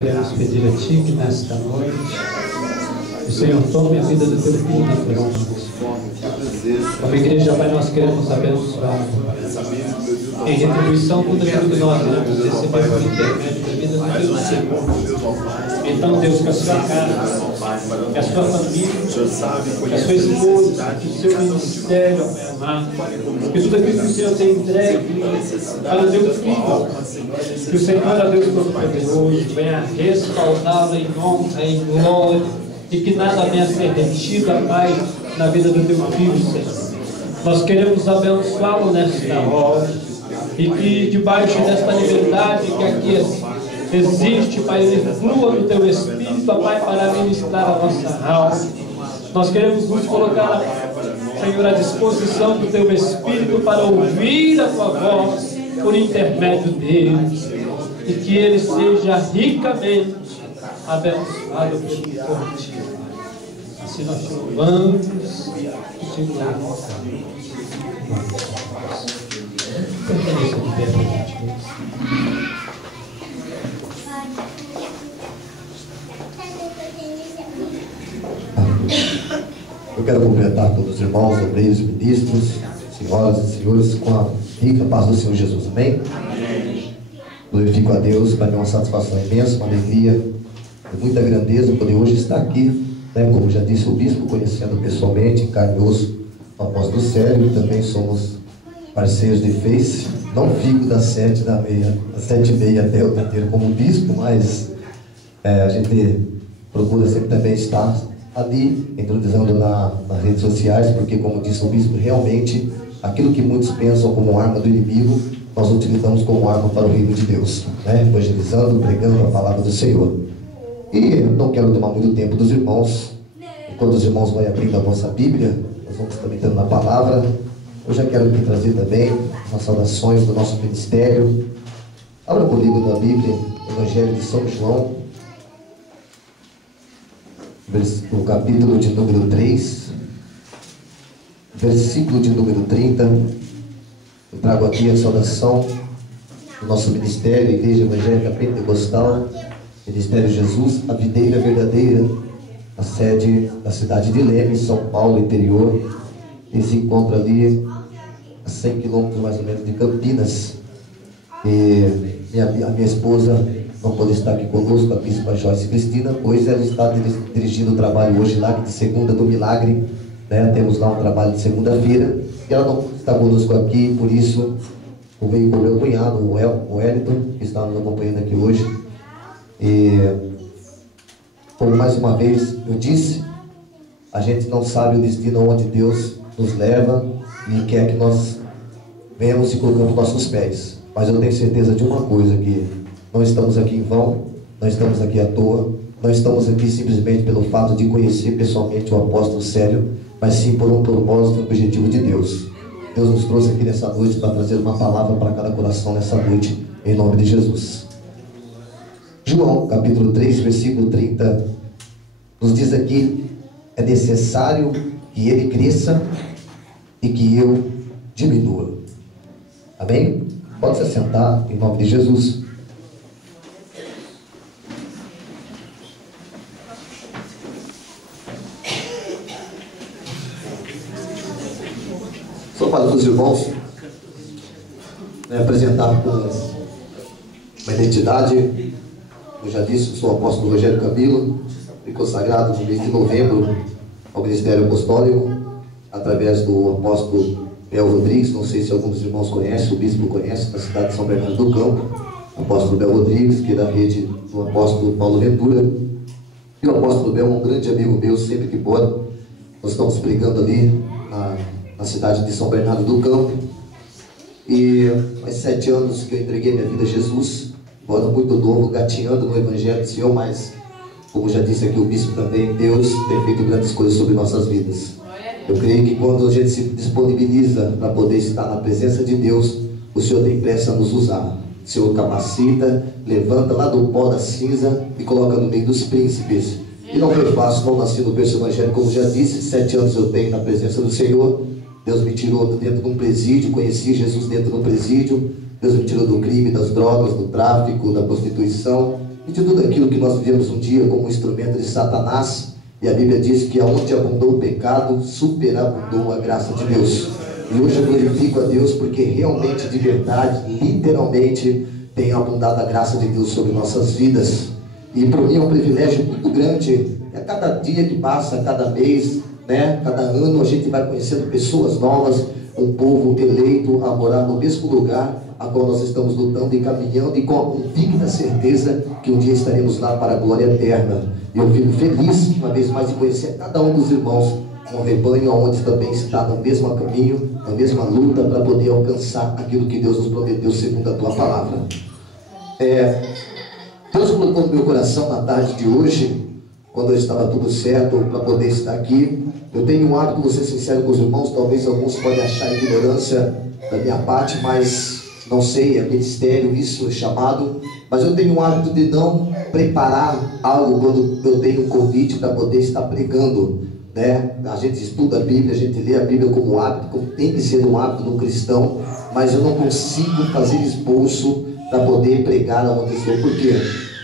Queremos pedir a Ti que nesta noite o Senhor tome a vida do Teu Filho nas Tuas mãos. Como igreja, Pai, nós queremos abençoar em retribuição tudo aquilo que nós iremos receber por intermédio da vida do Teu Senhor. Então, Deus, que a sua casa, que a sua família, que a sua esposa, que o seu ministério, Pai amado, que tudo aquilo que o Senhor tem entregue para o Teu Filho, que o Senhor, a Deus Todo-Poderoso, venha respaldá-lo em honra, em glória, e que nada venha a ser retido, Pai, na vida do Teu Filho, Senhor. Nós queremos abençoá-lo nesta hora, e que debaixo desta liberdade que aqui existe, Pai, ele flua no Teu Espírito, Pai, para ministrar a nossa alma. Nós queremos nos colocar, Senhor, à disposição do Teu Espírito para ouvir a Tua voz por intermédio dele, e que ele seja ricamente abençoado pelo Senhor. Assim nós te louvamos e te glorificamos. Permaneça de pé, gente. Eu quero cumprimentar todos os irmãos, obreiros, ministros, senhoras e senhores, com a rica paz do Senhor Jesus. Amém? Glorifico a Deus, para mim é uma satisfação imensa, uma alegria, muita grandeza poder hoje estar aqui, né? Como já disse o bispo, conhecendo pessoalmente, em carne e osso, o apóstolo Célio, e também somos parceiros de Face. Não fico das 7h30 até o dia inteiro como bispo, mas a gente procura sempre também estar ali, introduzindo nas redes sociais, porque, como disse o bispo, realmente aquilo que muitos pensam como arma do inimigo, nós utilizamos como arma para o reino de Deus, né? Evangelizando, pregando a palavra do Senhor. E não quero tomar muito tempo dos irmãos. Enquanto os irmãos vão abrindo a nossa Bíblia, nós vamos também tendo na palavra. Eu já quero aqui trazer também as saudações do nosso ministério. Abra comigo na Bíblia, Evangelho de São João, o capítulo de número 3, versículo de número 30. Eu trago aqui a saudação do nosso ministério, Igreja Evangélica Pentecostal, Ministério Jesus, a videira verdadeira, a sede da cidade de Leme, São Paulo, interior. E se encontra ali a 100 quilômetros mais ou menos de Campinas. E a minha esposa não pode estar aqui conosco, a bispa Joyce Cristina, pois ela está dirigindo o trabalho hoje lá, de segunda do milagre, né? Temos lá um trabalho de segunda-feira, e ela não está conosco aqui, por isso eu venho com o meu cunhado, o Wellington, que está nos acompanhando aqui hoje. E como mais uma vez eu disse, a gente não sabe o destino onde Deus nos leva e quer que nós venhamos e colocamos nossos pés. Mas eu tenho certeza de uma coisa, que não estamos aqui em vão, não estamos aqui à toa, não estamos aqui simplesmente pelo fato de conhecer pessoalmente o apóstolo Célio, mas sim por um propósito e um objetivo de Deus. Deus nos trouxe aqui nessa noite para trazer uma palavra para cada coração nessa noite, em nome de Jesus. João, capítulo 3, versículo 30, nos diz aqui: é necessário que ele cresça e que eu diminua. Amém? Pode se assentar, em nome de Jesus. Só para os irmãos me apresentar com uma identidade. Eu já disse, eu sou o apóstolo Rogério Camilo, fui consagrado no mês de novembro ao Ministério Apostólico, através do apóstolo Bel Rodrigues. Não sei se alguns dos irmãos conhecem, o bispo conhece, da cidade de São Bernardo do Campo, apóstolo Bel Rodrigues, que é da rede do apóstolo Paulo Ventura. E o apóstolo Bel é um grande amigo meu, sempre que pode. Nós estamos pregando ali na cidade de São Bernardo do Campo. E faz 7 anos que eu entreguei minha vida a Jesus, embora muito novo, gatinhando no Evangelho do Senhor, mas, como já disse aqui o bispo também, Deus tem feito grandes coisas sobre nossas vidas. Eu creio que quando a gente se disponibiliza para poder estar na presença de Deus, o Senhor tem pressa a nos usar. O Senhor capacita, levanta lá do pó da cinza e coloca no meio dos príncipes. E não foi fácil, não nasci no berço evangélico, como já disse, 7 anos eu tenho na presença do Senhor. Deus me tirou dentro de um presídio, conheci Jesus dentro de um presídio. Deus me tirou do crime, das drogas, do tráfico, da prostituição. e de tudo aquilo que nós vivemos um dia como instrumento de Satanás. E a Bíblia diz que aonde abundou o pecado, superabundou a graça de Deus. E hoje eu glorifico a Deus porque realmente, de verdade, literalmente, tem abundado a graça de Deus sobre nossas vidas. E para mim é um privilégio muito grande. A cada dia que passa, a cada mês, né, cada ano, a gente vai conhecendo pessoas novas, um povo eleito a morar no mesmo lugar a qual nós estamos lutando e caminhando, e com a convicta certeza que um dia estaremos lá para a glória eterna. E eu fico feliz, uma vez mais, de conhecer cada um dos irmãos, um rebanho onde também está no mesmo caminho, na mesma luta, para poder alcançar aquilo que Deus nos prometeu segundo a tua palavra. Deus colocou no meu coração na tarde de hoje, quando eu estava tudo certo para poder estar aqui. Eu tenho um hábito, vou ser sincero com os irmãos, talvez alguns podem achar ignorância da minha parte, mas não sei, é ministério, isso é chamado. Mas eu tenho um hábito de não preparar algo quando eu tenho um convite para poder estar pregando, né? A gente estuda a Bíblia, a gente lê a Bíblia como hábito, como tem que ser um hábito do cristão, mas eu não consigo fazer esboço para poder pregar aonde estou. Por quê?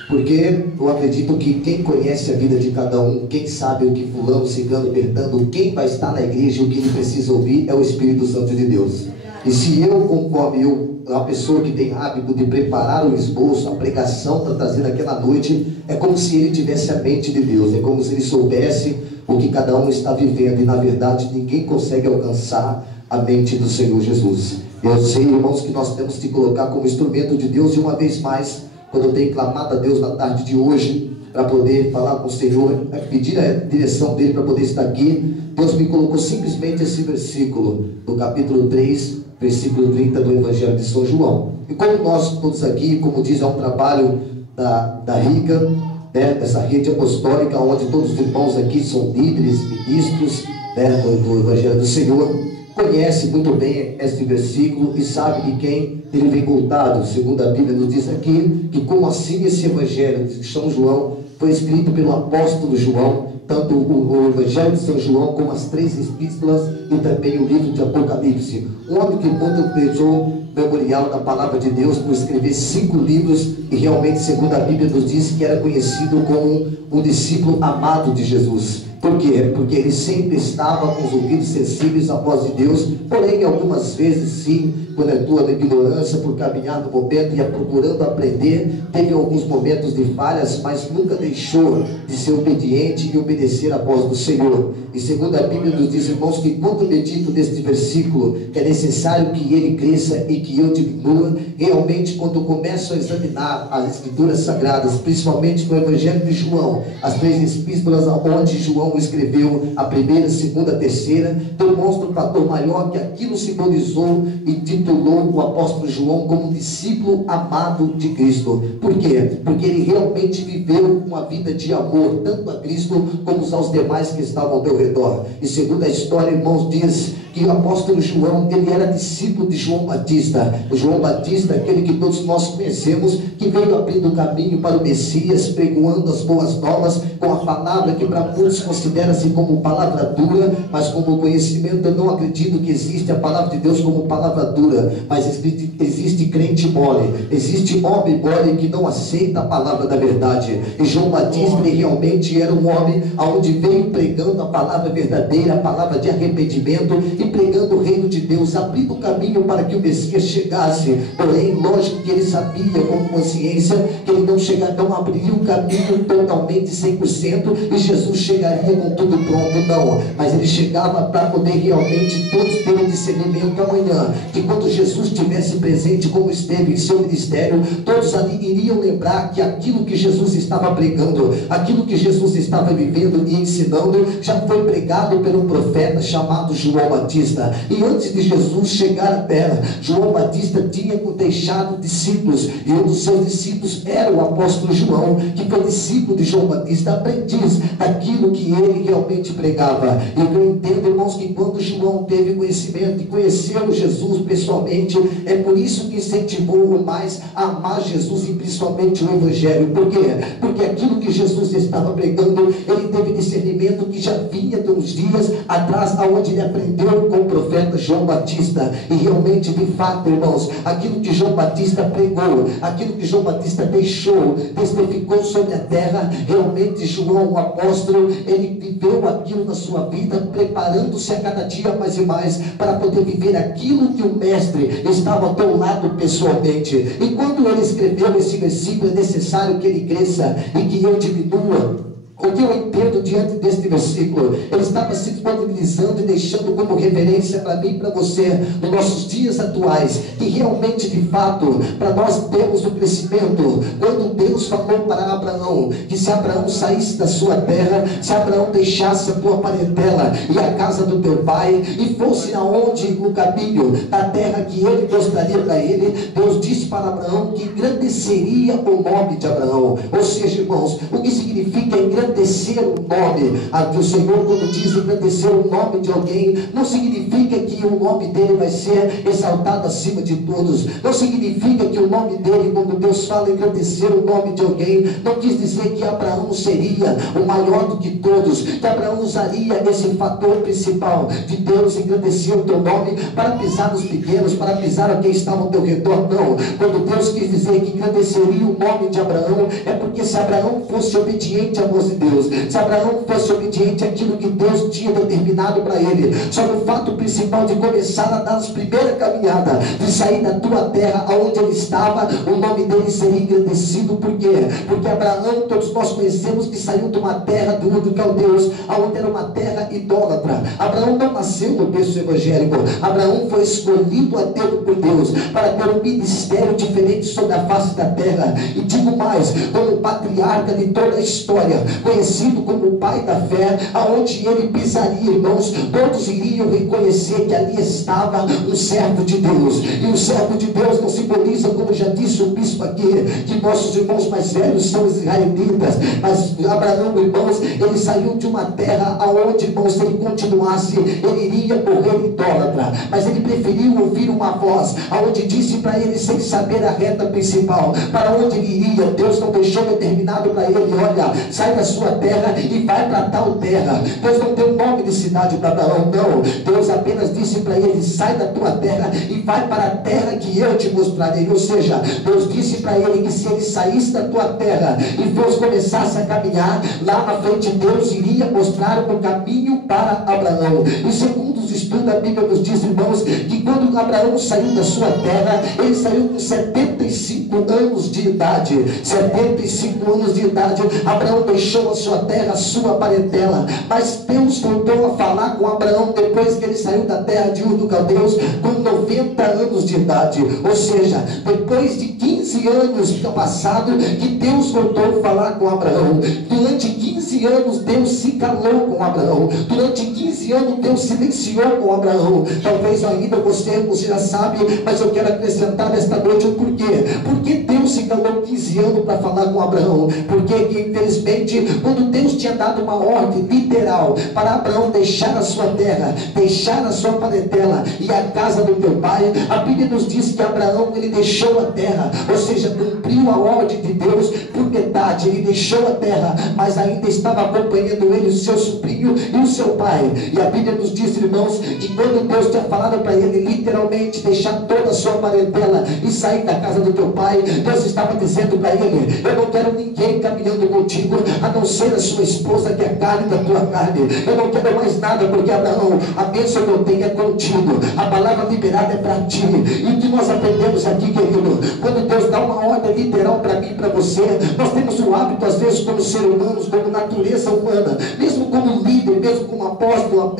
Porque eu acredito que quem conhece a vida de cada um, quem sabe o que fulano, ciclano, bertando, quem vai estar na igreja e o que ele precisa ouvir é o Espírito Santo de Deus. E se eu, conforme a pessoa que tem hábito de preparar o esboço, a pregação para trazer naquela noite, é como se ele tivesse a mente de Deus, é como se ele soubesse o que cada um está vivendo, e na verdade ninguém consegue alcançar a mente do Senhor Jesus. Eu sei, irmãos, que nós temos que colocar como instrumento de Deus, e uma vez mais, quando eu tenho clamado a Deus na tarde de hoje, para poder falar com o Senhor, pedir a direção dele para poder estar aqui, Deus me colocou simplesmente esse versículo, do capítulo 3, versículo 30 do Evangelho de São João. E como nós todos aqui, como diz, é um trabalho da RICA, né, dessa rede apostólica, onde todos os irmãos aqui são líderes, ministros, né, do Evangelho do Senhor, conhece muito bem este versículo e sabe de quem ele vem voltado. Segundo a Bíblia nos diz aqui, que como assim esse Evangelho de São João foi escrito pelo apóstolo João, tanto o Evangelho de São João como as 3 epístolas e também o livro de Apocalipse. Um homem que muito deixou memorial da palavra de Deus por escrever 5 livros, e realmente, segundo a Bíblia nos diz, que era conhecido como um discípulo amado de Jesus. Por quê? Porque ele sempre estava com os ouvidos sensíveis à voz de Deus, porém algumas vezes sim, quando atua na ignorância, por caminhar no momento, ia procurando aprender, teve alguns momentos de falhas, mas nunca deixou de ser obediente e obedecer à voz do Senhor. E segundo a Bíblia nos diz, irmãos, que quando medito neste versículo, é necessário que ele cresça e que eu diminua. Realmente, quando começo a examinar as Escrituras Sagradas, principalmente no Evangelho de João, as 3 epístolas onde João escreveu a primeira, segunda, terceira, demonstra um fator maior, que aquilo simbolizou e titulou o apóstolo João como um discípulo amado de Cristo. Por quê? Porque ele realmente viveu uma vida de amor, tanto a Cristo como aos demais que estavam ao meu redor. E segundo a história, irmãos, diz que o apóstolo João, ele era discípulo de João Batista. O João Batista, aquele que todos nós conhecemos, que veio abrindo o caminho para o Messias, pregoando as boas novas, com a palavra que para muitos considera-se como palavra dura, mas como conhecimento eu não acredito que existe a palavra de Deus como palavra dura, mas existe crente mole, existe homem mole que não aceita a palavra da verdade. E João Batista, ele realmente era um homem onde veio pregando a palavra verdadeira, a palavra de arrependimento, e pregando o reino de Deus, abrindo o caminho para que o Messias chegasse. Porém, lógico que ele sabia com consciência que ele não abriria o caminho totalmente 100% e Jesus chegaria com tudo pronto, não. Mas ele chegava para poder realmente todos terem discernimento amanhã, que quando Jesus estivesse presente como esteve em seu ministério, todos ali iriam lembrar que aquilo que Jesus estava pregando, aquilo que Jesus estava vivendo e ensinando, já foi pregado pelo profeta chamado João Batista. E antes de Jesus chegar à terra, João Batista tinha deixado discípulos, e um dos seus discípulos era o apóstolo João, que foi discípulo de João Batista, aprendiz daquilo que ele realmente pregava. E eu entendo, irmãos, que quando João teve conhecimento e conheceu Jesus pessoalmente, é por isso que incentivou mais a amar Jesus e principalmente o Evangelho. Por quê? Porque aquilo que Jesus estava pregando, ele teve discernimento que já vinha de uns dias atrás, aonde ele aprendeu com o profeta João Batista. E realmente, de fato, irmãos, aquilo que João Batista pregou, aquilo que João Batista deixou, testificou sobre a terra, realmente João, o apóstolo, ele viveu aquilo na sua vida, preparando-se a cada dia mais e mais para poder viver aquilo que o mestre estava ao teu lado pessoalmente. E quando ele escreveu esse versículo, é necessário que ele cresça e que eu diminua. O que eu entendo diante deste versículo, ele estava se disponibilizando e deixando como referência para mim e para você, nos nossos dias atuais, que realmente, de fato, para nós termos o crescimento, quando Deus falou para Abraão, que se Abraão saísse da sua terra, se Abraão deixasse a tua parentela e a casa do teu pai, e fosse aonde, no caminho da terra que ele mostraria para ele, Deus disse para Abraão que engrandeceria o nome de Abraão. Ou seja, irmãos, o que significa engrandecer o nome do Senhor? Quando diz engrandecer o nome de alguém, não significa que o nome dele vai ser exaltado acima de todos, não significa que o nome dele, quando Deus fala engrandecer o nome de alguém, não quis dizer que Abraão seria o maior do que todos, que Abraão usaria esse fator principal de Deus engrandecer o teu nome para pisar nos pequenos, para pisar a quem estava ao teu redor. Não, quando Deus quis dizer que engrandeceria o nome de Abraão, é porque se Abraão fosse obediente à voz de Deus, se Abraão fosse obediente àquilo que Deus tinha determinado para ele, só no fato principal de começar a dar as primeiras caminhadas, de sair da tua terra aonde ele estava, o nome dele seria engrandecido. Por quê? Porque Abraão, todos nós conhecemos que saiu de uma terra do Ur dos Caldeus, aonde era uma terra idólatra. Abraão não nasceu no berço evangélico, Abraão foi escolhido a dedo por Deus para ter um ministério diferente sobre a face da terra. E digo mais, como patriarca de toda a história, conhecido como o pai da fé, aonde ele pisaria, irmãos, todos iriam reconhecer que ali estava um servo de Deus. E o servo de Deus não simboliza, como já disse o bispo aqui, que nossos irmãos mais velhos são israelitas, mas Abraão, irmãos, ele saiu de uma terra aonde, irmãos, se ele continuasse, ele iria morrer idólatra, mas ele preferiu ouvir uma voz aonde disse para ele, sem saber a reta principal, para onde ele iria. Deus não deixou determinado para ele: olha, sai da sua terra e vai para tal terra. Deus não deu nome de cidade para Abraão, não. Deus apenas disse para ele: sai da tua terra e vai para a terra que eu te mostrarei. Ou seja, Deus disse para ele que se ele saísse da tua terra e Deus começasse a caminhar, lá na frente Deus iria mostrar o caminho para Abraão. E segundo os estudos da Bíblia nos diz, irmãos, que quando Abraão saiu da sua terra, ele saiu com 75 anos de idade. 75 anos de idade, Abraão deixou a sua terra, a sua parentela. Mas Deus voltou a falar com Abraão depois que ele saiu da terra de Ur dos Caldeus, com 90 anos de idade. Ou seja, depois de 15 anos passado, que Deus voltou a falar com Abraão. Durante 15 anos Deus se calou com Abraão. Durante 15 anos Deus silenciou com Abraão. Talvez ainda você já sabe, mas eu quero acrescentar nesta noite o porquê. Porque Deus se calou 15 anos para falar com Abraão? Porque infelizmente, quando Deus tinha dado uma ordem literal para Abraão deixar a sua terra, deixar a sua parentela e a casa do teu pai, a Bíblia nos diz que Abraão, ele deixou a terra, ou seja, cumpriu a ordem de Deus por metade. Ele deixou a terra, mas ainda estava acompanhando ele o seu sobrinho e o seu pai. E a Bíblia nos diz, irmãos, que quando Deus tinha falado para ele literalmente deixar toda a sua parentela e sair da casa do teu pai, Deus estava dizendo para ele: eu não quero ninguém caminhando contigo, a não ser a sua esposa, que é a carne da tua carne. Eu não quero mais nada, porque Abraão, a bênção que eu tenho é contigo, a palavra liberada é para ti. E o que nós aprendemos aqui, querido, quando Deus dá uma ordem literal para mim e para você, nós temos o hábito, às vezes, como ser humanos, como natureza humana, mesmo como líder, mesmo como apóstolo,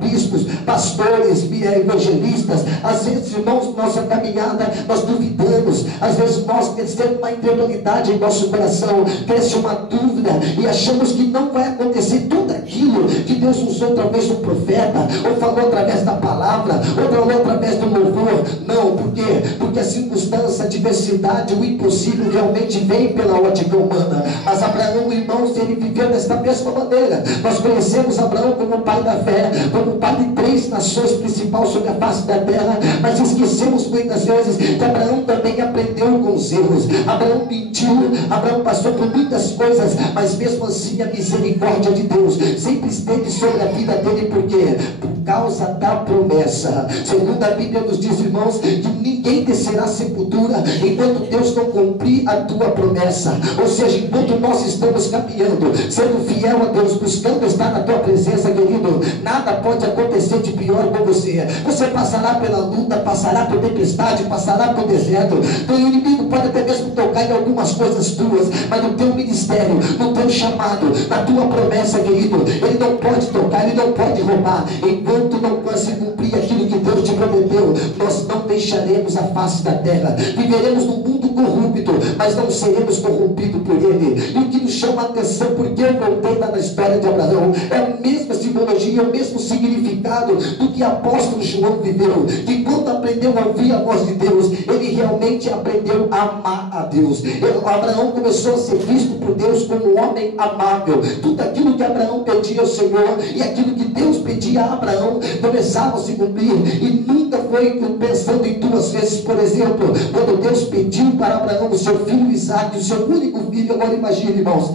bispos, pastores, evangelistas, às vezes, irmãos, nossa caminhada, nós duvidamos, às vezes nós temos uma incredulidade em nosso coração, cresce uma dúvida e achamos que não vai acontecer tudo aquilo que Deus usou através do profeta, ou falou através da palavra, ou falou através do louvor. Não, por quê? Porque a circunstância, a adversidade, o impossível realmente vem pela ótica humana. Mas Abraão Abraão, irmãos, ele viveu desta mesma maneira. Nós conhecemos Abraão como o pai da fé, como o pai de 3 nações principais sobre a face da terra, mas esquecemos muitas vezes que Abraão também aprendeu com os erros. Abraão mentiu, Abraão passou por muitas coisas, mas mesmo assim a misericórdia de Deus sempre esteve sobre a vida dele. Por quê? Por causa da promessa. Segundo a Bíblia nos diz, irmãos, que ninguém descerá à sepultura enquanto Deus não cumprir a tua promessa. Ou seja, enquanto nós estamos caminhando, sendo fiel a Deus, buscando estar na tua presença, querido, nada pode acontecer de pior com você. Você passará pela luta, passará por tempestade, passará por deserto. Então, o inimigo pode até mesmo tocar em algumas coisas tuas, mas no teu ministério, no teu chamado, na tua promessa, querido, ele não pode tocar, ele não pode roubar. Enquanto não se cumprir aquilo que Deus te prometeu, nós não deixaremos a face da terra. Viveremos num mundo corrupto, mas não seremos corrompidos por ele. E o que nos chama a atenção, porque eu voltei lá na história de Abraão, é a mesma simbologia, é o mesmo significado do que o apóstolo João viveu, que quando aprendeu a ouvir a voz de Deus, ele realmente aprendeu a amar a Deus. Abraão começou a ser visto por Deus como um homem amável. Tudo aquilo que Abraão pedia ao Senhor e aquilo que Deus pedia a Abraão começava a se cumprir, e nunca foi pensando em 2 vezes. Por exemplo, quando Deus pediu para Abraão o seu filho Isaac, o seu único filho. Agora imagine, irmãos,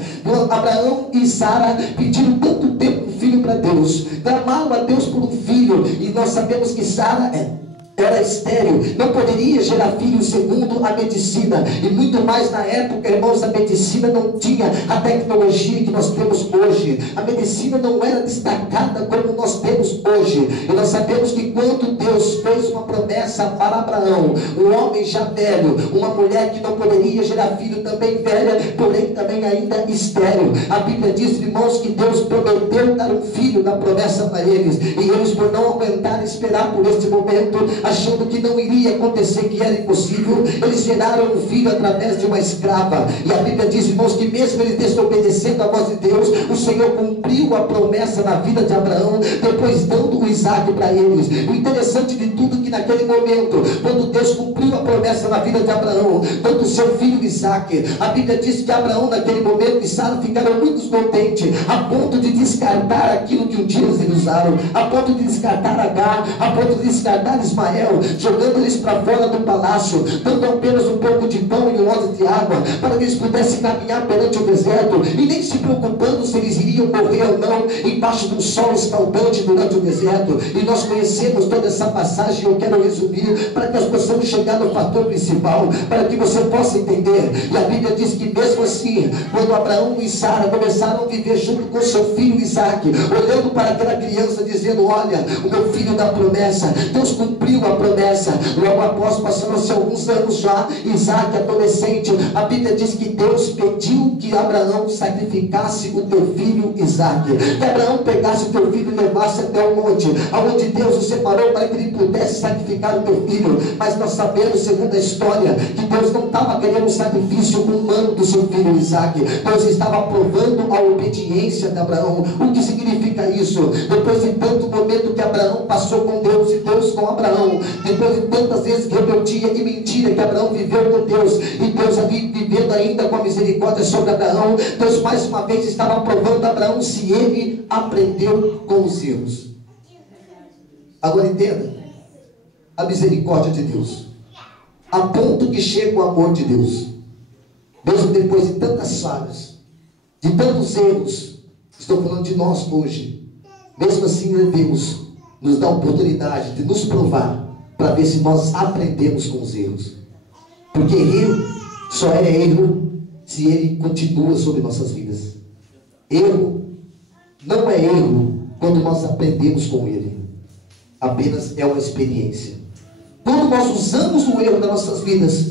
Abraão e Sara pediram tanto tempo um filho para Deus, clamaram a Deus por um filho, e nós sabemos que Sara era estéril, não poderia gerar filho. Segundo a medicina, e muito mais na época, irmãos, a medicina não tinha a tecnologia que nós temos hoje. A medicina não era destacada como nós temos hoje. E nós sabemos que quando Deus fez uma promessa para Abraão, um homem já velho, uma mulher que não poderia gerar filho, também velha, porém também ainda estéril, a Bíblia diz, irmãos, que Deus prometeu dar um filho da promessa para eles, e eles, por não aguentar esperar por este momento, achando que não iria acontecer, que era impossível, eles geraram um filho através de uma escrava. E a Bíblia diz, irmãos, que mesmo eles desobedecendo a voz de Deus, o Senhor cumpriu a promessa na vida de Abraão, depois dando o Isaac para eles. O interessante de tudo é que naquele momento, quando Deus cumpriu a promessa na vida de Abraão, dando o seu filho Isaac, a Bíblia diz que Abraão naquele momento e Sara ficaram muito contentes, a ponto de descartar aquilo que um dia eles usaram, a ponto de descartar Agar, a ponto de descartar Ismael, jogando eles para fora do palácio, dando apenas um pouco de pão e um odre de água, para que eles pudessem caminhar perante o deserto, e nem se preocupando se eles iriam morrer ou não, embaixo de um sol escaldante durante o deserto. E nós conhecemos toda essa passagem, eu quero resumir, para que nós possamos chegar no fator principal, para que você possa entender. E a Bíblia diz que mesmo assim, quando Abraão e Sara começaram a viver junto com seu filho Isaac, olhando para aquela criança, dizendo, olha, o meu filho da promessa, Deus cumpriu a promessa. Logo após, passaram-se alguns anos já, Isaac adolescente, a Bíblia diz que Deus pediu que Abraão sacrificasse o teu filho Isaac, que Abraão pegasse o teu filho e levasse até o monte, aonde Deus o separou para que ele pudesse sacrificar o teu filho. Mas nós sabemos, segundo a história, que Deus não estava querendo um sacrifício humano do seu filho Isaac. Deus estava provando a obediência de Abraão. O que significa isso? Depois de tanto momento que Abraão passou com Deus e Deus com Abraão, depois de tantas vezes rebeldia e mentira que Abraão viveu com Deus, e Deus ali vivendo ainda com a misericórdia sobre Abraão, Deus mais uma vez estava provando a Abraão se ele aprendeu com os erros. Agora entenda a misericórdia de Deus, a ponto que chega o amor de Deus, mesmo depois de tantas falhas, de tantos erros. Estou falando de nós hoje. Mesmo assim, Deus nos dá a oportunidade de nos provar, para ver se nós aprendemos com os erros. Porque erro só é erro se ele continua sobre nossas vidas. Erro não é erro quando nós aprendemos com ele. Apenas é uma experiência. Quando nós usamos o erro das nossas vidas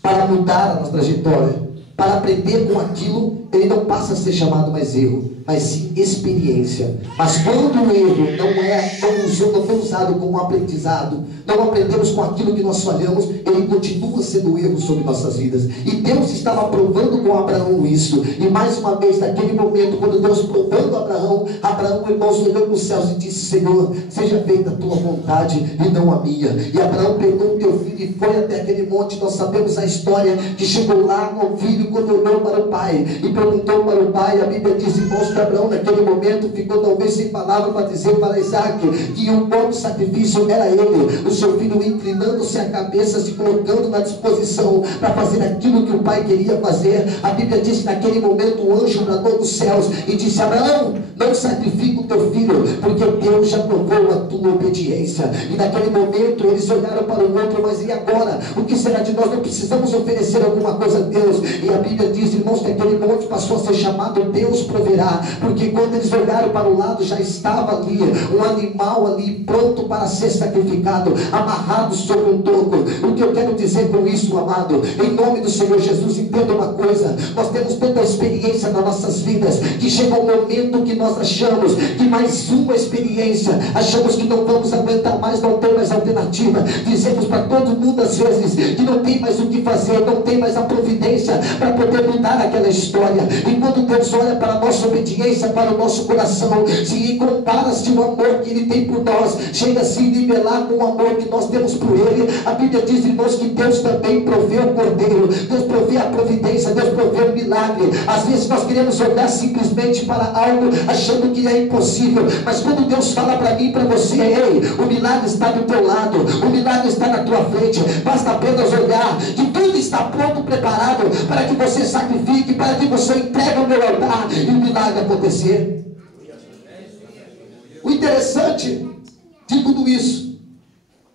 para mudar a nossa trajetória, para aprender com aquilo, ele não passa a ser chamado mais erro, mas sim experiência. Mas quando o erro não foi usado como aprendizado, não aprendemos com aquilo que nós falhamos, ele continua sendo erro sobre nossas vidas. E Deus estava provando com Abraão isso. E mais uma vez, naquele momento, quando Deus provando Abraão, irmãos, olhou para os céus e disse, Senhor, seja feita a tua vontade e não a minha. E Abraão pegou o teu filho e foi até aquele monte. Nós sabemos a história, que chegou lá com o filho, quando olhou para o pai e perguntou para o pai. A Bíblia diz, irmãos, que Abraão naquele momento ficou talvez sem palavra para dizer para Isaac que um bom sacrifício era ele, o seu filho, inclinando-se a cabeça, se colocando na disposição para fazer aquilo que o pai queria fazer. A Bíblia diz que naquele momento o anjo bradou dos céus e disse: Abraão, não sacrifica o teu filho, porque Deus já provou a tua obediência. E naquele momento eles olharam para o outro: mas e agora? O que será de nós? Não precisamos oferecer alguma coisa a Deus. E a Bíblia diz, irmãos, que aquele monte passou a ser chamado Deus Proverá, porque quando eles olharam para o lado, já estava ali um animal ali pronto para ser sacrificado, amarrado sobre um toco. O que eu quero dizer com isso, amado, em nome do Senhor Jesus, entenda uma coisa: nós temos tanta experiência nas nossas vidas que chega um momento que nós achamos que mais uma experiência, achamos que não vamos aguentar mais, não tem mais alternativa. Dizemos para todo mundo às vezes que não tem mais o que fazer, não tem mais a providência para poder mudar aquela história. E quando Deus olha para a nossa obediência, para o nosso coração, se compara-se o amor que Ele tem por nós, chega a se nivelar com o amor que nós temos por Ele. A Bíblia diz, irmãos, que Deus também provê o cordeiro, Deus provê a providência, Deus provê o milagre. Às vezes nós queremos olhar simplesmente para algo achando que é impossível, mas quando Deus fala para mim e para você: ei, o milagre está do teu lado, o milagre está na tua frente, basta apenas olhar que tudo está pronto, preparado para que você sacrifique, para que você entregue ao meu altar e o milagre acontecer. O interessante de tudo isso,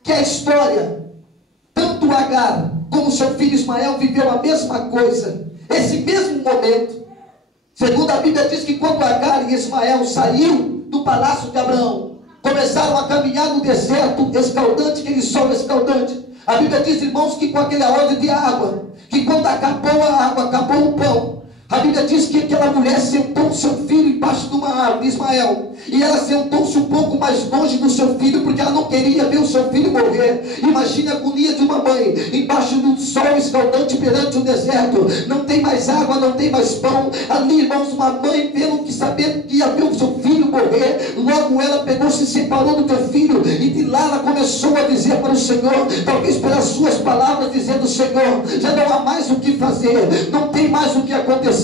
que a história, tanto Agar como seu filho Ismael viveu a mesma coisa, esse mesmo momento. Segundo a Bíblia diz que quando Agar e Ismael saíram do palácio de Abraão, começaram a caminhar no deserto escaldante, aquele sol escaldante. A Bíblia diz, irmãos, que com aquela ordem de água, que quando acabou a água, acabou o pão, a Bíblia diz que aquela mulher sentou o seu filho embaixo de uma árvore, Ismael, e ela sentou-se um pouco mais longe do seu filho, porque ela não queria ver o seu filho morrer. Imagine a agonia de uma mãe, embaixo do sol escaldante perante o deserto, não tem mais água, não tem mais pão. Ali, irmãos, uma mãe, pelo que sabendo que ia ver o seu filho morrer, logo ela pegou, se separou do teu filho, e de lá ela começou a dizer para o Senhor, talvez pelas suas palavras, dizendo: Senhor, já não há mais o que fazer, não tem mais o que acontecer,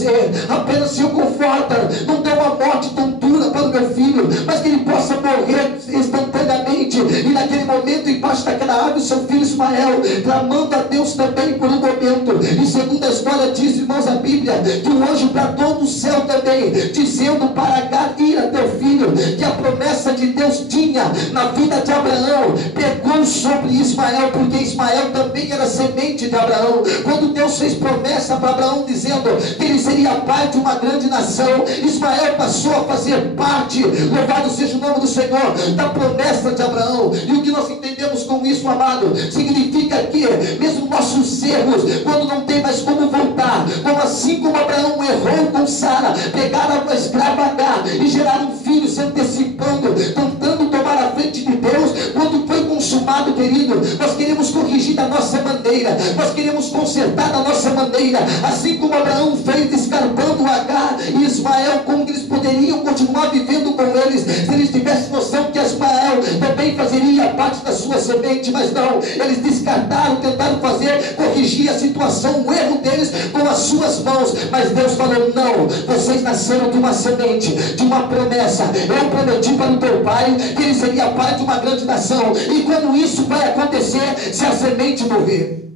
apenas se conforta, não dê uma morte tão dura para o meu filho, mas que ele possa morrer instantaneamente. E naquele momento, embaixo daquela árvore, seu filho Ismael, clamando a Deus também por um momento. E segundo a história diz, irmãos, a Bíblia, que o anjo bradou do céu também, dizendo para Agar: ir a teu filho, que a promessa de Deus tinha na vida de Abraão pegou sobre Ismael, porque Ismael também era semente de Abraão. Quando Deus fez promessa para Abraão, dizendo que ele seria pai de uma grande nação, Ismael passou a fazer parte, louvado seja o nome do Senhor, da promessa de Abraão. E o que nós entendemos com isso, amado, significa que mesmo nossos erros, quando não tem mais como voltar, como assim como Abraão errou com Sara, pegaram a escrava Agar e geraram um filho, se antecipando, tentando tomar a frente de Deus. Quando foi consumado, querido, nós queremos corrigir da nossa maneira, nós queremos consertar da nossa maneira, assim como Abraão fez, descartando Agar e Ismael, como que eles poderiam continuar vivendo com eles, se eles tivessem noção que Ismael também fazeria parte da sua semente. Mas não, eles descartaram, tentaram fazer, corrigir a situação, o erro deles com as suas mãos. Mas Deus falou: não, vocês nasceram de uma semente, de uma promessa. Eu prometi para o teu pai que ele seria pai de uma grande nação. E como isso vai acontecer se a semente morrer?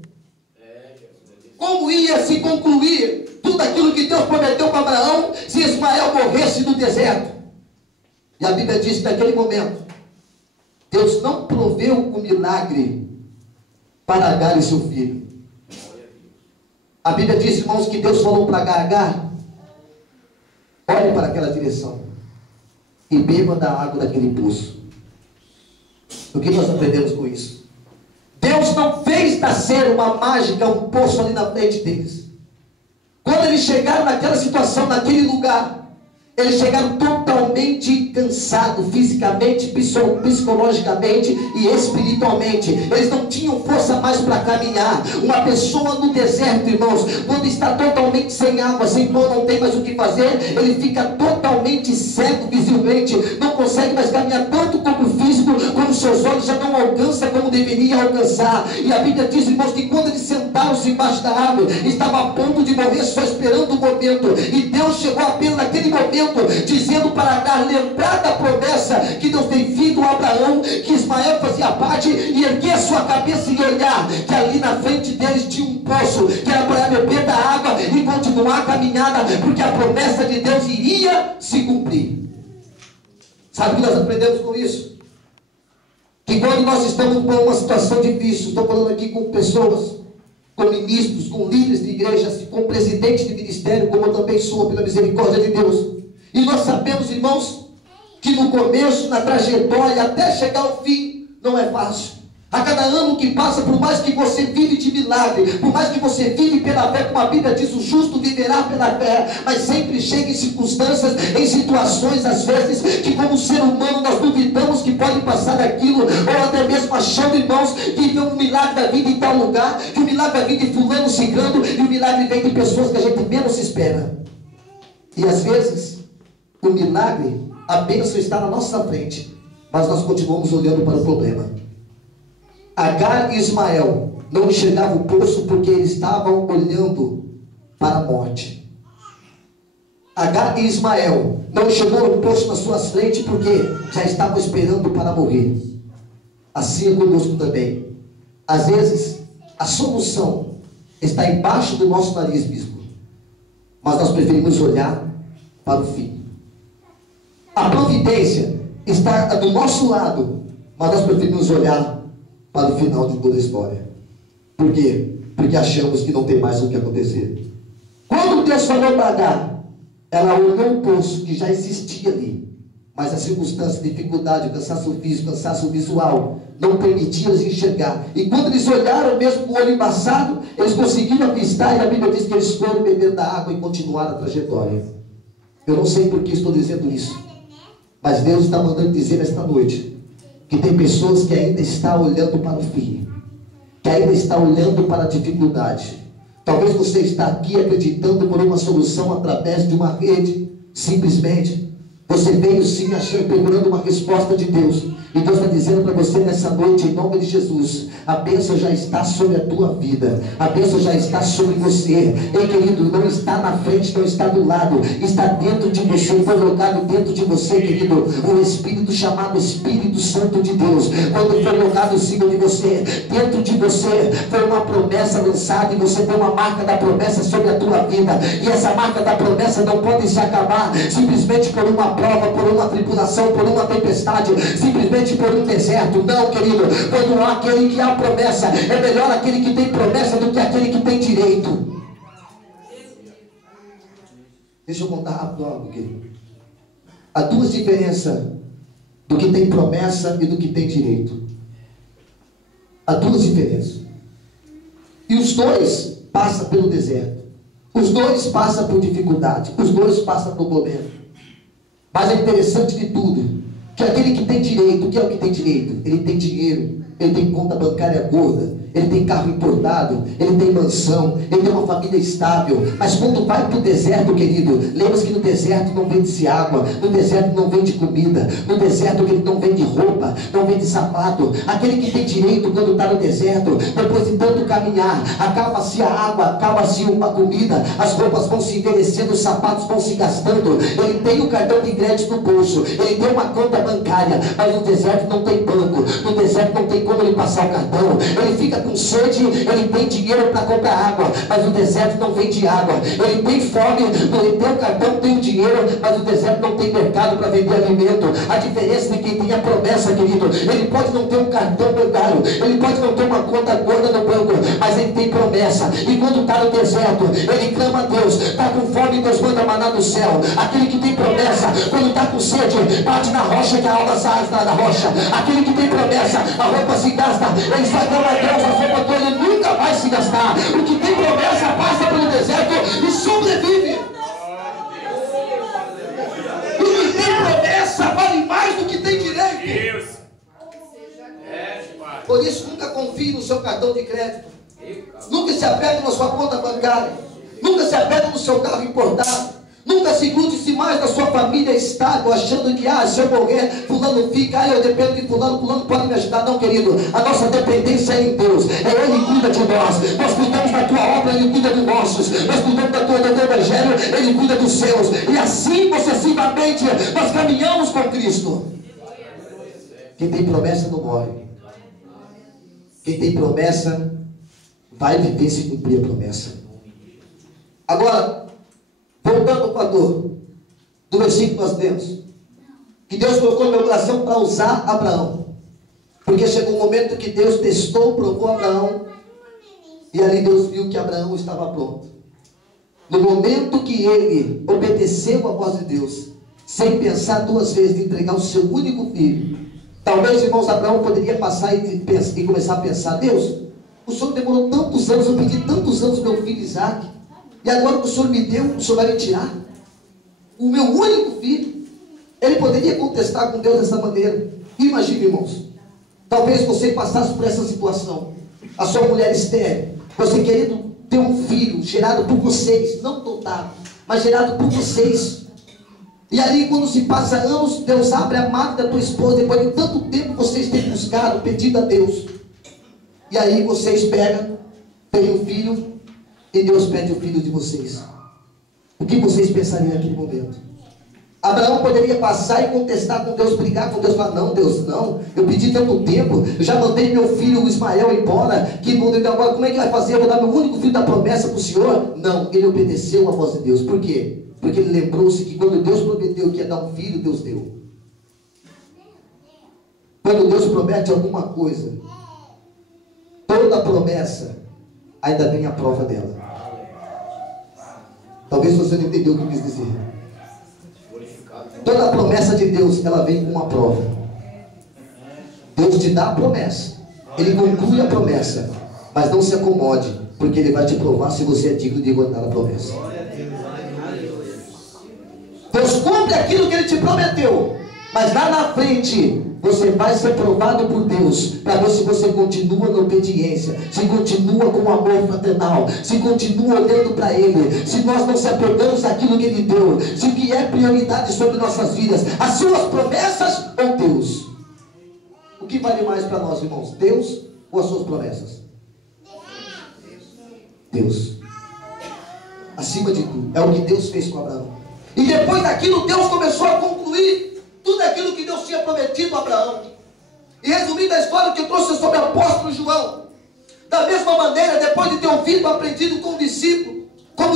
Como ia se concluir tudo aquilo que Deus prometeu para Abraão se Ismael morresse no deserto? E a Bíblia diz que naquele momento Deus não proveu o milagre para Agar e seu filho. A Bíblia diz, irmãos, que Deus falou para Agar: olhe para aquela direção e beba da água daquele poço. O que nós aprendemos com isso? Deus não fez nascer uma mágica, um poço ali na frente deles. Quando eles chegaram naquela situação, naquele lugar, Eles chegaram totalmente cansados, fisicamente, psicologicamente e espiritualmente. Eles não tinham força mais para caminhar. Uma pessoa no deserto, irmãos, quando está totalmente sem água, sem pão, não tem mais o que fazer, ele fica totalmente cego visivelmente, não consegue mais caminhar tanto como o físico, como seus olhos já não alcançam como deveria alcançar. E a Bíblia diz, irmãos, que quando eles sentaram-se embaixo da árvore, estava a ponto de morrer, só esperando o momento. E Deus chegou apenas naquele momento, dizendo para Agar lembrar da promessa que Deus tem feito a Abraão, que Ismael fazia parte, e erguer a sua cabeça e olhar que ali na frente deles tinha um poço, que era para beber da água e continuar a caminhada, porque a promessa de Deus iria se cumprir. Sabe o que nós aprendemos com isso? Que quando nós estamos com uma situação difícil, estou falando aqui com pessoas, com ministros, com líderes de igrejas, com presidentes de ministério, como eu também sou, pela misericórdia de Deus. E nós sabemos, irmãos, que no começo, na trajetória, até chegar ao fim, não é fácil. A cada ano que passa, por mais que você vive de milagre, por mais que você vive pela fé, como a Bíblia diz, o justo viverá pela fé, mas sempre chega em circunstâncias, em situações, às vezes, que como ser humano nós duvidamos que pode passar daquilo, ou até mesmo achando, irmãos, que vê um milagre da vida em tal lugar, que o milagre da vida de fulano ciclano, e o milagre vem de pessoas que a gente menos se espera. E às vezes, o milagre, a bênção está na nossa frente, mas nós continuamos olhando para o problema. Agar e Ismael não enxergavam o poço porque eles estavam olhando para a morte. Agar e Ismael não enxergaram o poço nas suas frentes porque já estavam esperando para morrer. Assim é conosco também. Às vezes, a solução está embaixo do nosso nariz, bispo, mas nós preferimos olhar para o fim. A providência está do nosso lado, mas nós preferimos olhar para o final de toda a história. Por quê? Porque achamos que não tem mais o que acontecer. Quando Deus falou para Agar, ela olhou o poço que já existia ali, mas a circunstância, dificuldade, o cansaço físico, o cansaço visual, não permitia eles enxergar. E quando eles olharam, mesmo com o olho embaçado, eles conseguiram avistar, e a Bíblia diz que eles foram beber da água e continuaram a trajetória. Eu não sei por que estou dizendo isso, mas Deus está mandando dizer esta noite que tem pessoas que ainda estão olhando para o fim, que ainda estão olhando para a dificuldade. Talvez você está aqui acreditando por uma solução através de uma rede, simplesmente. Você veio sim achando, procurando uma resposta de Deus. E Deus está dizendo para você nessa noite, em nome de Jesus, a bênção já está sobre a tua vida, a bênção já está sobre você. Ei, querido, não está na frente, não está do lado, está dentro de você, foi colocado dentro de você, querido, um Espírito chamado Espírito Santo de Deus. Quando foi colocado em cima de você, dentro de você, foi uma promessa lançada, e você tem uma marca da promessa sobre a tua vida. E essa marca da promessa não pode se acabar simplesmente por uma prova, por uma tribulação, por uma tempestade, simplesmente por um deserto. Não, querido, quando há aquele que há promessa, é melhor aquele que tem promessa do que aquele que tem direito. Deixa eu contar rápido algo aqui. Há duas diferenças do que tem promessa e do que tem direito. Há duas diferenças. E os dois passam pelo deserto. Os dois passam por dificuldade. Os dois passam por problema. Mas é interessante de tudo que aquele que tem direito, o que é o que tem direito? Ele tem dinheiro, ele tem conta bancária gorda, ele tem carro importado, ele tem mansão, ele tem uma família estável. Mas quando vai para o deserto, querido, lembra-se que no deserto não vende-se água, no deserto não vende comida, no deserto ele não vende roupa, não vende sapato. Aquele que tem direito, quando está no deserto, depois de tanto caminhar, acaba-se a água, acaba-se uma comida, as roupas vão se envelhecendo, os sapatos vão se gastando. Ele tem o cartão de crédito no bolso, ele tem uma conta bancária, mas no deserto não tem banco, no deserto não tem como ele passar o cartão. Ele fica com sede, ele tem dinheiro para comprar água, mas no deserto não vende água. Ele tem fome, ele tem o cartão, tem o dinheiro, mas no deserto não tem mercado para vender alimento. A diferença de quem tem a promessa, querido, ele pode não ter um cartão bancário, ele pode não ter uma conta gorda no banco, mas ele tem promessa. E quando está no deserto, ele clama a Deus, está com fome, Deus manda maná do céu. Aquele que tem promessa, quando está com sede, bate na rocha que a alma sai na rocha. Aquele que tem promessa, a roupa se gasta, ele só clama a Deus, a roupa toda nunca vai se gastar. O que tem promessa passa pelo deserto e sobrevive. Por isso, nunca confie no seu cartão de crédito. Nunca se apegue na sua conta bancária. Nunca se apegue no seu carro importado. Nunca se grude-se mais na sua família estável, achando que, se eu morrer, fulano fica, eu dependo de fulano, fulano pode me ajudar. Não, querido, a nossa dependência é em Deus. É Ele que cuida de nós. Nós cuidamos da tua obra, Ele cuida dos nossos. Nós cuidamos do teu evangelho, Ele cuida dos seus. E assim, sucessivamente, nós caminhamos com Cristo. Quem tem promessa não morre. Quem tem promessa vai viver se cumprir a promessa. Agora, voltando para a dor, do versículo que nós lemos, que Deus colocou no meu coração para usar Abraão, porque chegou um momento que Deus testou, provou Abraão, e ali Deus viu que Abraão estava pronto. No momento que ele obedeceu a voz de Deus, sem pensar duas vezes de entregar o seu único filho, talvez, irmãos, Abraão poderia passar e começar a pensar: Deus, o Senhor demorou tantos anos, eu pedi tantos anos meu filho Isaac, e agora que o Senhor me deu, o Senhor vai me tirar o meu único filho? Ele poderia contestar com Deus dessa maneira. Imagine, irmãos, talvez você passasse por essa situação, a sua mulher estéril, você querendo ter um filho gerado por vocês, não dotado, mas gerado por vocês. E ali, quando se passa anos, Deus abre a máquina da tua esposa, depois de tanto tempo vocês têm buscado, pedido a Deus, e aí vocês pegam, têm um filho, e Deus pede o filho de vocês. O que vocês pensariam naquele momento? Abraão poderia passar e contestar com Deus, brigar com Deus, falar: não, Deus, não, eu pedi tanto tempo, eu já mandei meu filho Ismael embora, que agora como é que vai fazer? Eu vou dar meu único filho da promessa para o Senhor? Não, ele obedeceu a voz de Deus. Por quê? Porque ele lembrou-se que quando Deus prometeu que ia dar um filho, Deus deu. Quando Deus promete alguma coisa, toda promessa ainda vem a prova dela. Talvez você não entendeu o que eu quis dizer. Toda promessa de Deus, ela vem com uma prova. Deus te dá a promessa, Ele conclui a promessa, mas não se acomode, porque Ele vai te provar se você é digno de aguentar a promessa. Deus cumpre aquilo que Ele te prometeu, mas lá na frente você vai ser provado por Deus, para ver se você continua na obediência, se continua com o amor fraternal, se continua olhando para Ele, se nós não se apegamos àquilo que Ele deu, se o que é prioridade sobre nossas vidas, as suas promessas ou Deus. O que vale mais para nós, irmãos? Deus ou as suas promessas? Deus. Acima de tudo, é o que Deus fez com Abraão. E depois daquilo, Deus começou a concluir tudo aquilo que Deus tinha prometido a Abraão. E resumindo a história que eu trouxe sobre o apóstolo João, da mesma maneira, depois de ter ouvido, aprendido como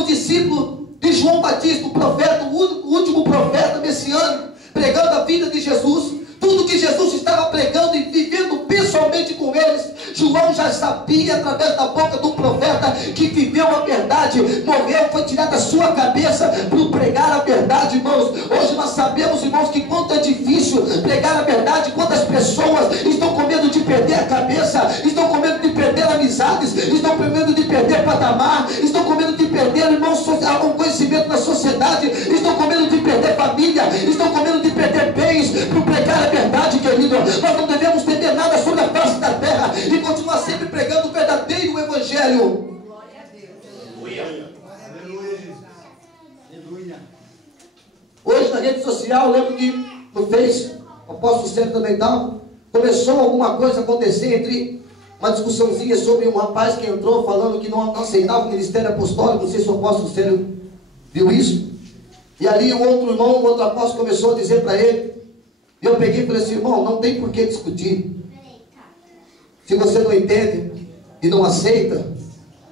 discípulo de João Batista, o profeta, o último profeta messiânico, pregando a vida de Jesus, tudo que Jesus estava pregando e vivendo pessoalmente com eles, João já sabia através da boca do profeta que viveu a verdade, morreu, foi tirado da sua cabeça para pregar a verdade, irmãos. Hoje nós sabemos, irmãos, que quanto é difícil pregar a verdade, quantas pessoas estão com medo de perder a cabeça, estão com medo de perder amizades, estão com medo de perder patamar, estão com medo de perder, irmãos, um conhecimento na sociedade, estão com medo de perder família, estão com medo de perder bens para pregar a verdade, querido. Nós não devemos temer nada sobre a face da terra e continuar sempre pregando o verdadeiro evangelho. Glória a Deus. Aleluia. Hoje na rede social, eu lembro que no Face, o apóstolo Sérgio também tal, começou alguma coisa a acontecer entre uma discussãozinha sobre um rapaz que entrou falando que não aceitava o ministério apostólico. Não sei se o apóstolo Sérgio viu isso. E ali o outro irmão, o outro apóstolo começou a dizer para ele, e eu peguei e falei assim: irmão, não tem por que discutir. Se você não entende e não aceita,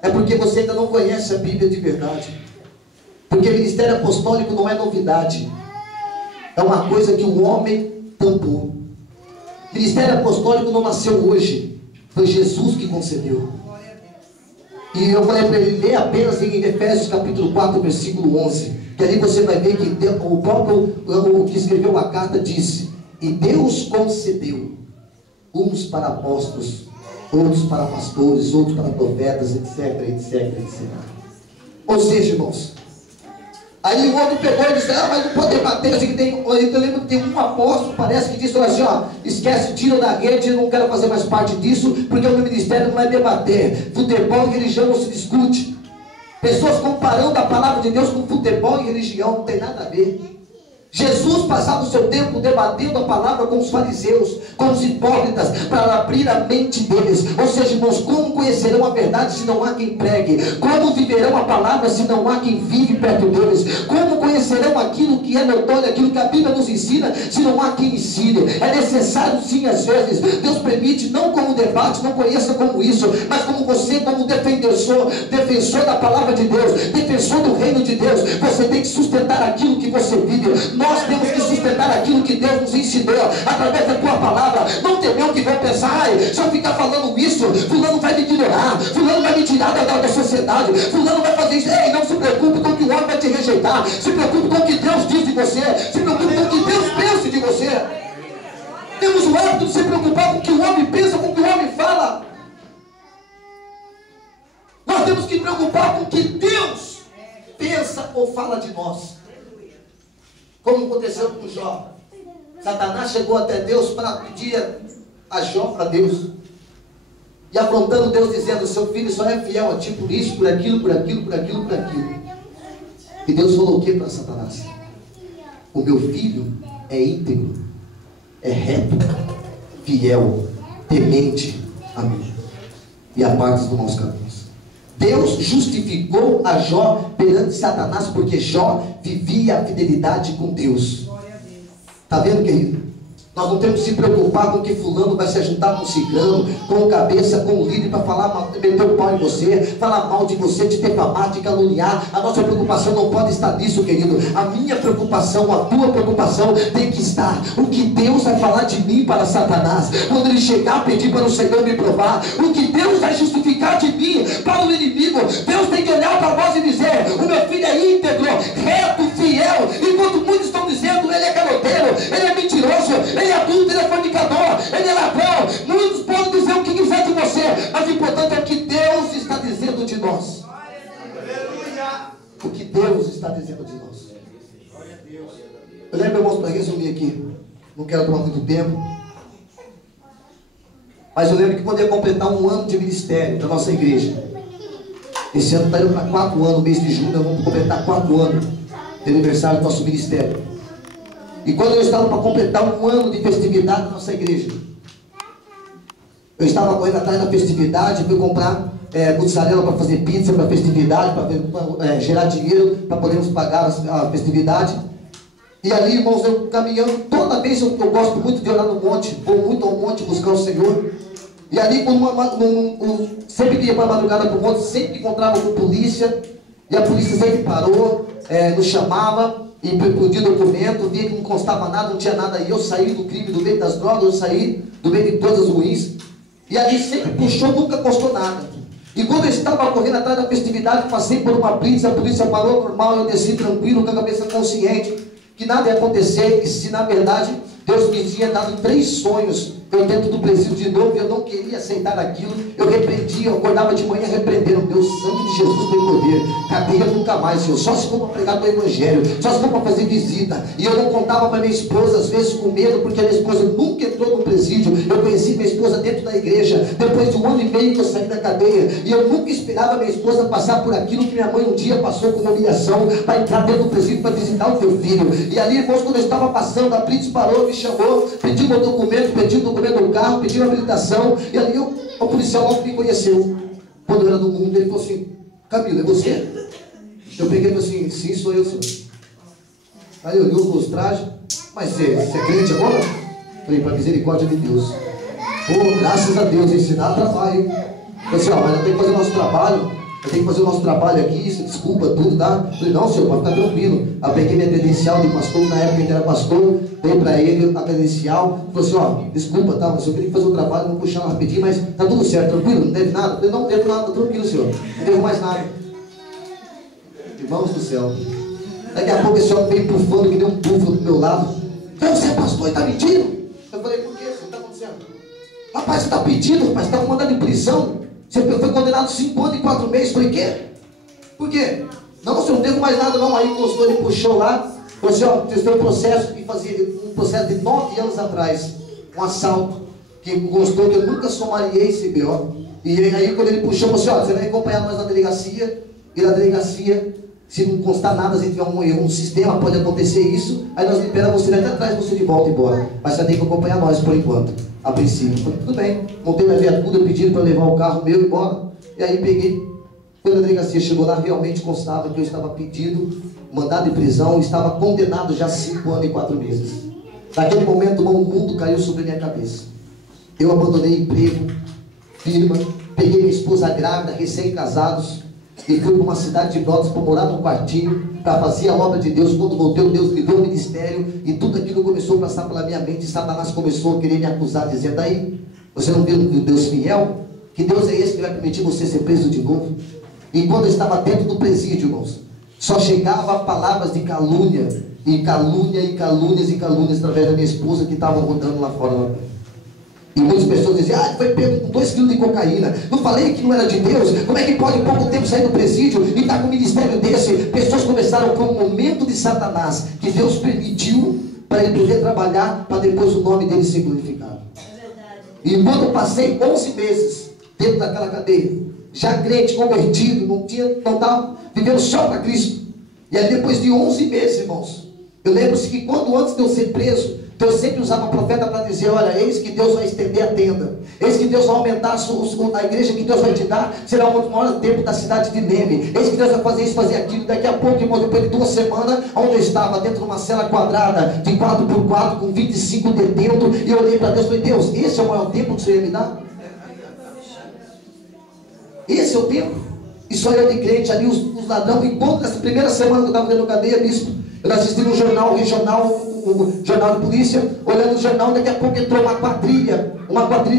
é porque você ainda não conhece a Bíblia de verdade. Porque ministério apostólico não é novidade, é uma coisa que o homem tampou. Ministério apostólico não nasceu hoje, foi Jesus que concedeu. E eu falei para ele: lê apenas em Efésios capítulo 4, versículo 11, que ali você vai ver que o próprio que escreveu a carta disse: e Deus concedeu uns para apóstolos, outros para pastores, outros para profetas, etc, etc, etc. Ou seja, irmãos, Aí o outro pegou e disse, mas não pode debater. Eu lembro que tem um apóstolo, parece que disse assim, esquece, tira da rede, eu não quero fazer mais parte disso, porque o meu ministério não é debater. Futebol e religião não se discute. Pessoas comparando a palavra de Deus com futebol e religião, não tem nada a ver. Jesus passava o seu tempo debatendo a palavra com os fariseus, com os hipócritas, para abrir a mente deles. Ou seja, irmãos, como conhecerão a verdade se não há quem pregue? Como viverão a palavra se não há quem vive perto deles? Como conhecerão aquilo que é notório, aquilo que a Bíblia nos ensina, se não há quem ensine? É necessário sim, às vezes, Deus permite, não como debate, não conheça como isso, mas como você, como defensor da palavra de Deus, defensor do reino de Deus, você tem que sustentar aquilo que você vive. Nós temos que sustentar aquilo que Deus nos ensinou através da tua palavra. Não temer o que vão pensar. Se eu ficar falando isso, fulano vai me ignorar, fulano vai me tirar da sociedade, fulano vai fazer isso. Ei, não se preocupe com o que o homem vai te rejeitar. Se preocupe com o que Deus diz de você. Se preocupe com o que Deus pensa de você. Temos o hábito de se preocupar com o que o homem pensa, com o que o homem fala. Nós temos que preocupar com o que Deus pensa ou fala de nós. Como aconteceu com Jó. Satanás chegou até Deus para pedir a Jó para Deus. E afrontando Deus, dizendo, seu filho só é fiel a ti por isso, por aquilo, por aquilo, por aquilo, por aquilo. E Deus falou o que para Satanás? O meu filho é íntegro, é reto, fiel, temente a mim, e aparta dos maus caminhos. Deus justificou a Jó perante Satanás, porque Jó vivia a fidelidade com Deus. Está vendo, querido? Nós não temos que se preocupar com que fulano vai se ajuntar com o cigano, com o cabeça, com o líder, para falar, meter o pau em você, falar mal de você, te defamar, te caluniar. A nossa preocupação não pode estar nisso, querido. A minha preocupação, a tua preocupação tem que estar o que Deus vai falar de mim para Satanás. Quando ele chegar a pedir para o Senhor me provar, o que Deus vai justificar de mim para o inimigo. Deus tem que olhar para nós e dizer, o meu filho é íntegro, reto, fiel. Enquanto muitos estão dizendo, ele é caloteiro, ele é mentiroso, ele é adulto, ele é fornicador, ele é ladrão. Muitos podem dizer o que quiser de você, mas o importante é o que Deus está dizendo de nós. O que Deus está dizendo de nós. Eu lembro, irmãos, para resumir aqui, não quero tomar muito tempo, mas eu lembro que quando ia completar um ano de ministério da nossa igreja, esse ano está indo para 4 anos, no mês de junho, nós vamos completar 4 anos de aniversário do nosso ministério. E quando eu estava para completar um ano de festividade da nossa igreja, eu estava correndo atrás da festividade, fui comprar mussarela para fazer pizza para festividade, para gerar dinheiro, para podermos pagar a festividade. E ali, irmãos, eu caminhando, toda vez eu gosto muito de orar no monte, vou muito ao monte buscar o Senhor. E ali, sempre que ia para a madrugada para o monte, sempre encontrava com polícia, e a polícia sempre parou, nos chamava, e pedia documento, via que não constava nada, não tinha nada aí. Eu saí do crime, do meio das drogas, eu saí do meio de coisas ruins, e ali sempre puxou, nunca custou nada. E quando eu estava correndo atrás da festividade, passei por uma blitz, a polícia parou normal, eu desci tranquilo, com a cabeça consciente, que nada ia acontecer, que se na verdade Deus me tinha dado 3 sonhos, eu dentro do presídio de novo, eu não queria aceitar aquilo, eu repreendia, eu acordava de manhã repreendendo, Deus, sangue de Jesus tem poder, cadeia nunca mais, Senhor, só se for para pregar o evangelho, só se for para fazer visita. E eu não contava para minha esposa, às vezes com medo, porque a minha esposa nunca entrou no presídio. Eu conheci minha esposa dentro da igreja, depois de 1 ano e meio que eu saí da cadeia, e eu nunca esperava minha esposa passar por aquilo que minha mãe um dia passou com humilhação, para entrar dentro do presídio para visitar o teu filho. E ali, irmãos, quando eu estava passando, a blitz parou, me chamou, pediu meu documento, pediu o documento do carro, pediu a habilitação, e ali o policial logo me conheceu. Quando eu era do mundo, ele falou assim, Camilo, é você? Eu peguei e falei assim, sim, sou eu, senhor. Aí eu olhou os trajes, mas você é crente agora? Falei, para misericórdia de Deus. Oh, graças a Deus, ensinar trabalho, hein? Falei assim, mas eu tenho que fazer o nosso trabalho, eu tenho que fazer o nosso trabalho aqui, isso, desculpa, tudo, tá? Falei, não, senhor, pode ficar tranquilo. Eu peguei minha credencial de pastor, na época ele era pastor, dei para ele a credencial, falou assim, desculpa, tá, mas eu queria fazer o trabalho, vou puxar rapidinho, mas tá tudo certo, tranquilo, não deve nada? Falei, não devo nada, tranquilo, senhor, não devo mais nada. Irmãos do céu, daqui a pouco esse homem veio pufando, que deu um búfalo do meu lado. Falei, você é pastor e está mentindo? Eu falei, por que? O que está acontecendo? Rapaz, você está pedindo, rapaz, você está mandado em prisão. Você foi condenado 5 anos e 4 meses. Falei, quê? Por quê? Não, você não devo mais nada não. Aí o consultor, ele puxou lá, falou assim, ó, você tem um processo que fazia, um processo de 9 anos atrás, um assalto, que gostou que eu nunca somariei esse B.O. E aí quando ele puxou, falou assim, ó, você vai acompanhar nós na delegacia, e na delegacia, se não constar nada, se tiver um sistema, pode acontecer isso, aí nós liberamos você até atrás, você de volta embora. Mas você tem que acompanhar nós por enquanto, a princípio. Falei, tudo bem, montei na viatura, pediram para levar o carro meu embora, e aí peguei, quando a delegacia chegou lá, realmente constava que eu estava pedido, mandado de prisão, estava condenado já 5 anos e 4 meses. Naquele momento, o mundo caiu sobre a minha cabeça. Eu abandonei emprego, firma, peguei minha esposa grávida, recém-casados, e fui para uma cidade de Brotas para morar num quartinho, para fazer a obra de Deus. Quando voltei, Deus me deu o ministério, e tudo aquilo começou a passar pela minha mente, e Satanás começou a querer me acusar, dizendo, aí, você não viu um Deus fiel? Que Deus é esse que vai permitir você ser preso de novo? E quando eu estava dentro do presídio, irmãos, só chegava palavras de calúnia, e calúnia, e calúnias, e calúnias, através da minha esposa, que estavam rodando lá fora. E muitas pessoas diziam, foi pego com 2 quilos de cocaína. Não falei que não era de Deus? Como é que pode em pouco tempo sair do presídio e estar com um ministério desse? Pessoas começaram com um momento de Satanás, que Deus permitiu para ele poder trabalhar, para depois o nome dele ser glorificado. E quando eu passei 11 meses dentro daquela cadeia, já crente, convertido, não estava vivendo só para Cristo. E aí depois de 11 meses, irmãos, eu lembro-se que quando antes de eu ser preso, Deus sempre usava profeta para dizer, olha, eis que Deus vai estender a tenda, eis que Deus vai aumentar a igreja que Deus vai te dar, será o maior templo da cidade de Neme, eis que Deus vai fazer isso, fazer aquilo. Daqui a pouco, irmão, depois de 2 semanas, onde eu estava, dentro de uma cela quadrada, de 4x4, com 25 detentos, e eu olhei para Deus e falei, Deus, esse é o maior templo que o Senhor ia me dar? Esse é o templo? E só eu de crente ali, os ladrões, enquanto nessa primeira semana que eu estava dentro da cadeia, bispo, eu assisti no jornal regional, o jornal de polícia, olhando o jornal, daqui a pouco entrou uma quadrilha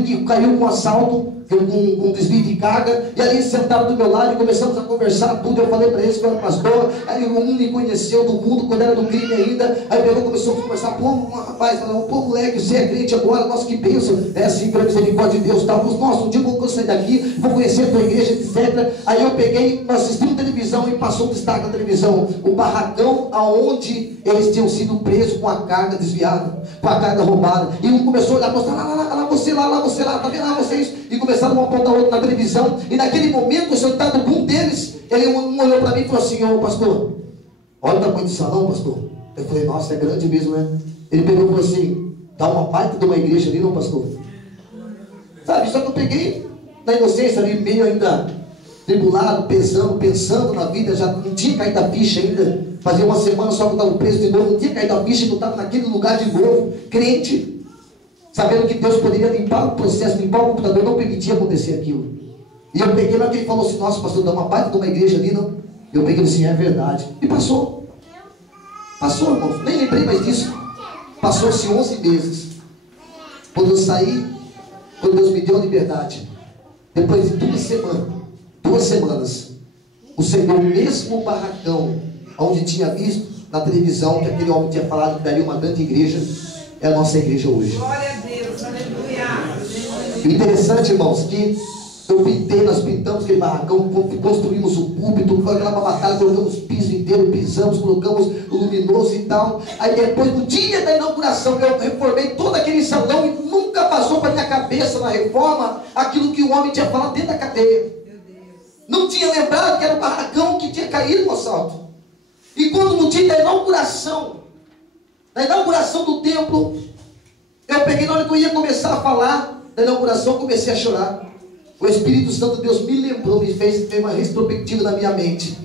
que caiu com um assalto, com um desvio de carga, e ali sentaram do meu lado e começamos a conversar tudo. Eu falei para eles que eu era pastor, aí um me conheceu do mundo quando era do crime ainda, aí pegou, começou a conversar, pô, rapaz, pô, moleque, você é crente agora, nossa, que bênção, é assim, pela misericórdia de Deus, tá? Nossa, um dia eu vou sair daqui, vou conhecer a tua igreja, etc. Aí eu peguei, nós assistimos televisão e passou um destaque na televisão, o barracão aonde eles tinham sido presos com a carga desviada, com a carga roubada, e um começou a olhar, mostrar, lá você lá, tá vendo lá vocês, e começaram um apontar outro na televisão, e naquele momento, sentado com um deles, um olhou para mim e falou assim, ô pastor, olha o tamanho do salão, pastor. Eu falei, nossa, é grande mesmo, né? Ele pegou e falou assim, dá uma baita de uma igreja ali, não, pastor? Sabe, só que eu peguei na inocência ali, meio ainda tribulado, pensando na vida, já não tinha caído a ficha ainda, fazia uma semana só que eu estava preso de novo, não tinha caído a ficha que eu estava naquele lugar de novo, crente, sabendo que Deus poderia limpar o processo, limpar o computador, não permitia acontecer aquilo. E eu peguei lá que ele falou assim, nossa, pastor, dá uma baita de uma igreja ali, não? Eu peguei assim, é verdade. E passou, irmãos, nem lembrei mais disso. Passou-se 11 meses. Quando eu saí, quando Deus me deu a liberdade, depois de 2 semanas, o Senhor, o mesmo barracão, onde tinha visto na televisão que aquele homem tinha falado que daria uma grande igreja, é a nossa igreja hoje. Glória a Deus, aleluia. O interessante, irmãos, que eu pintei, nós pintamos aquele barracão, construímos o púlpito, foi aquela batalha, colocamos o piso inteiro, pisamos, colocamos o luminoso e tal. Aí depois, no dia da inauguração, eu reformei todo aquele salão e nunca passou para minha cabeça na reforma aquilo que o homem tinha falado dentro da cadeia. Não tinha lembrado que era o barracão que tinha caído no assalto. E quando no dia da inauguração do templo, eu peguei, na hora que eu ia começar a falar da inauguração, comecei a chorar. O Espírito Santo de Deus me lembrou, me fez ter uma retrospectiva na minha mente.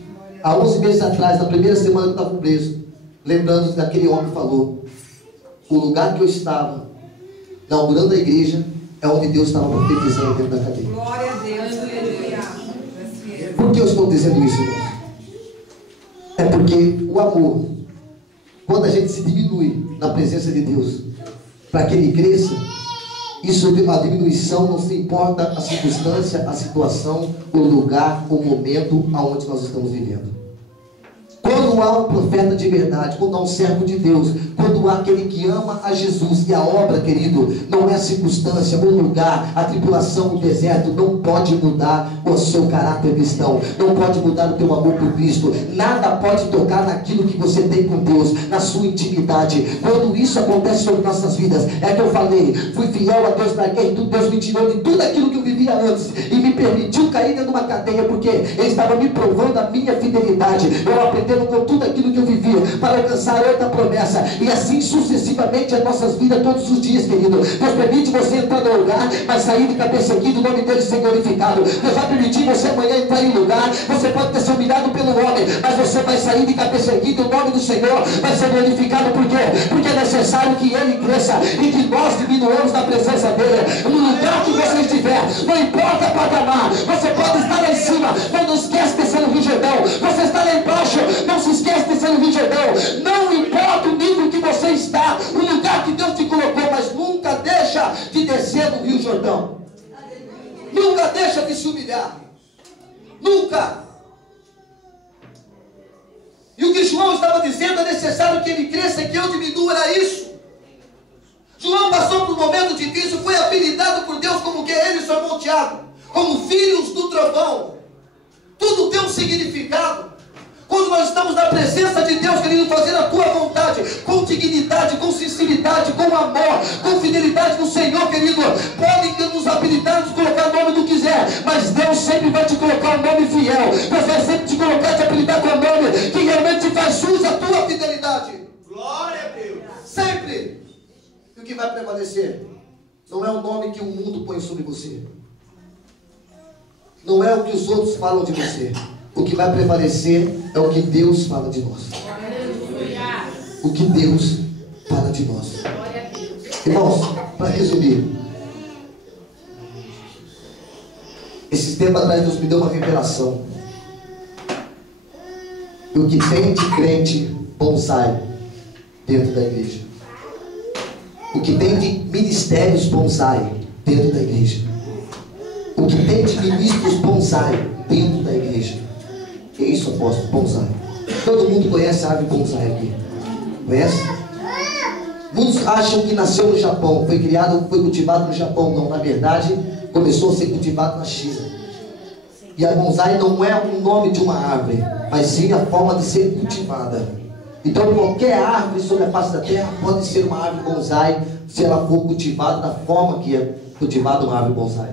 Há 11 meses atrás, na primeira semana que eu estava preso, lembrando daquele homem falou, o lugar que eu estava, inaugurando a igreja, é onde Deus estava profetizando dentro da cadeia. Glória a Deus, aleluia. Por que eu estou dizendo isso, irmãos? É porque o amor, quando a gente se diminui na presença de Deus, para que Ele cresça, isso é uma diminuição, não se importa a circunstância, a situação, o lugar, o momento aonde nós estamos vivendo. Quando Quando há um profeta de verdade, quando há um servo de Deus, quando há aquele que ama a Jesus, e a obra, querido, não é a circunstância, o lugar, a tribulação, o deserto, não pode mudar o seu caráter cristão, não pode mudar o teu amor por Cristo, nada pode tocar naquilo que você tem com Deus, na sua intimidade. Quando isso acontece sobre nossas vidas, é que eu falei, fui fiel a Deus, larguei tudo, Deus me tirou de tudo aquilo que eu vivia antes, e me permitiu cair dentro de uma cadeia, porque Ele estava me provando a minha fidelidade, eu aprendendo com tudo aquilo que eu vivia, para alcançar outra promessa, e assim sucessivamente as nossas vidas, todos os dias, querido. Deus permite você entrar no lugar, mas sair de cabeça erguida, o nome dele ser glorificado. Deus vai permitir você amanhã entrar em lugar, você pode ter sido humilhado pelo homem, mas você vai sair de cabeça erguida, o nome do Senhor vai ser glorificado. Por quê? Porque é necessário que Ele cresça e que nós diminuamos na presença dele. No lugar que você estiver, não importa patamar, você pode estar lá em cima, mas não esquece de ser no Rio Jordão. Você está lá embaixo, não se esquece de ser no Rio Jordão. Não importa o nível que você está, o lugar que Deus te colocou, mas nunca deixa de descer no Rio Jordão. Nunca deixa de se humilhar. Nunca. E o que João estava dizendo, é necessário que ele cresça e que eu diminua, era isso. João passou por um momento difícil, foi apelidado por Deus como que ele chamou Tiago, como filhos do trovão. Tudo tem um significado. Quando nós estamos na presença de Deus, querendo fazer a tua vontade, com dignidade, com sinceridade, com amor, com fidelidade no Senhor, querido, podem nos habilitar, nos colocar o nome do que quiser, mas Deus sempre vai te colocar um nome fiel. Deus vai sempre te colocar, te apelidar com o nome que realmente faz jus à tua fidelidade. Glória a Deus. Sempre. E o que vai prevalecer não é o nome que o mundo põe sobre você, não é o que os outros falam de você. O que vai prevalecer é o que Deus fala de nós. O que Deus fala de nós. Irmãos, para resumir, esses tempos atrás Deus me deu uma revelação. E o que tem de crente bonsai dentro da igreja, o que tem de ministérios bonsai dentro da igreja, o que tem de ministros bonsai dentro da igreja. Que é isso, apóstolo? Bonsai. Todo mundo conhece a árvore bonsai aqui? Conhece? Muitos acham que nasceu no Japão, foi criado, foi cultivado no Japão. Não, na verdade, começou a ser cultivado na China. E a bonsai não é o nome de uma árvore, mas sim a forma de ser cultivada. Então qualquer árvore sobre a face da terra pode ser uma árvore bonsai, se ela for cultivada da forma que é cultivada uma árvore bonsai.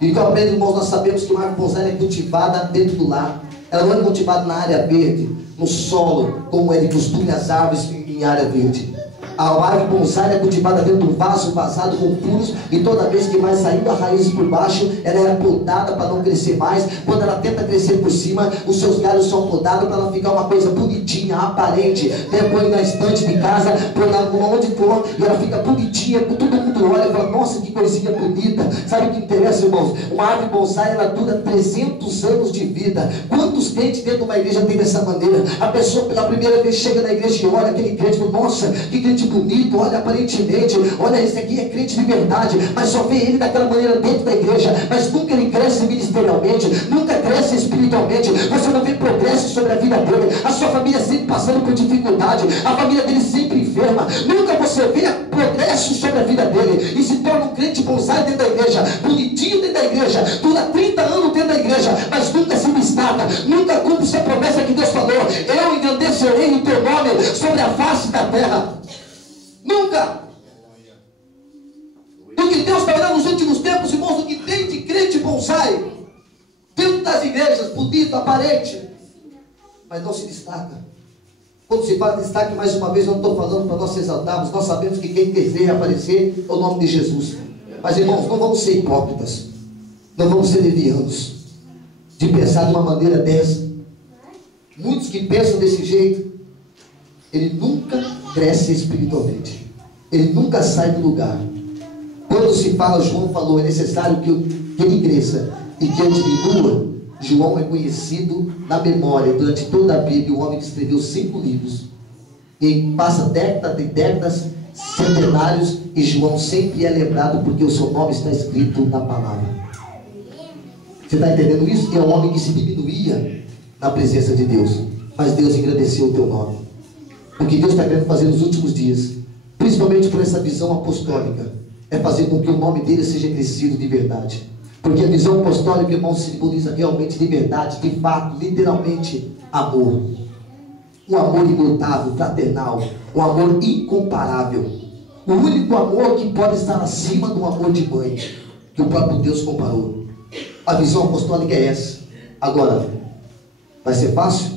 E então, irmãos, nós sabemos que uma árvore bonsai é cultivada dentro do lar. Ela não é cultivada na área verde, no solo, como é de costume as árvores em área verde. A árvore bonsai é cultivada dentro de um vaso vazado com furos, e toda vez que vai saindo a raiz por baixo, ela é podada para não crescer mais. Quando ela tenta crescer por cima, os seus galhos são podados para ela ficar uma coisa bonitinha, aparente. Depois na estante de casa, por lá onde for, e ela fica bonitinha, todo mundo olha e fala, nossa, que coisinha bonita. Sabe o que interessa, irmãos? Uma árvore bonsai, ela dura 300 anos de vida. Quantos crentes dentro de uma igreja tem dessa maneira? A pessoa pela primeira vez chega na igreja e olha aquele crente e fala, nossa, que crente bonito, olha aparentemente, olha, esse aqui é crente de verdade, mas só vê ele daquela maneira dentro da igreja, mas nunca ele cresce ministerialmente, nunca cresce espiritualmente. Você não vê progresso sobre a vida dele, a sua família sempre passando por dificuldade, a família dele sempre enferma, nunca você vê progresso sobre a vida dele, e se torna um crente bonsai dentro da igreja, bonitinho dentro da igreja, dura 30 anos dentro da igreja, mas nunca se destaca, nunca cumpre a promessa que Deus falou, eu engrandecerei o teu nome sobre a face da terra. Nunca. O que Deus está olhando nos últimos tempos, irmãos, o que tem de crente bonsai dentro das igrejas, bonito, aparente, mas não se destaca. Quando se fala de destaque, mais uma vez, eu não estou falando para nós exaltarmos. Nós sabemos que quem deseja aparecer é o nome de Jesus. Mas, irmãos, não vamos ser hipócritas, não vamos ser levianos de pensar de uma maneira dessa. Muitos que pensam desse jeito, ele nunca cresce espiritualmente, ele nunca sai do lugar. Quando se fala, João falou, é necessário que ele cresça e que eu diminua. João é conhecido na memória durante toda a vida, o homem que escreveu 5 livros, e passa décadas e décadas, centenários, e João sempre é lembrado porque o seu nome está escrito na palavra. Você está entendendo isso? É um homem que se diminuía na presença de Deus. mas Deus engrandeceu o teu nome. O que Deus está querendo fazer nos últimos dias, principalmente por essa visão apostólica, é fazer com que o nome dele seja crescido de verdade. Porque a visão apostólica, irmão, simboliza realmente de verdade, de fato, literalmente, amor. Um amor imutável, fraternal, um amor incomparável. O único amor que pode estar acima do amor de mãe, que o próprio Deus comparou. A visão apostólica é essa. Agora, vai ser fácil?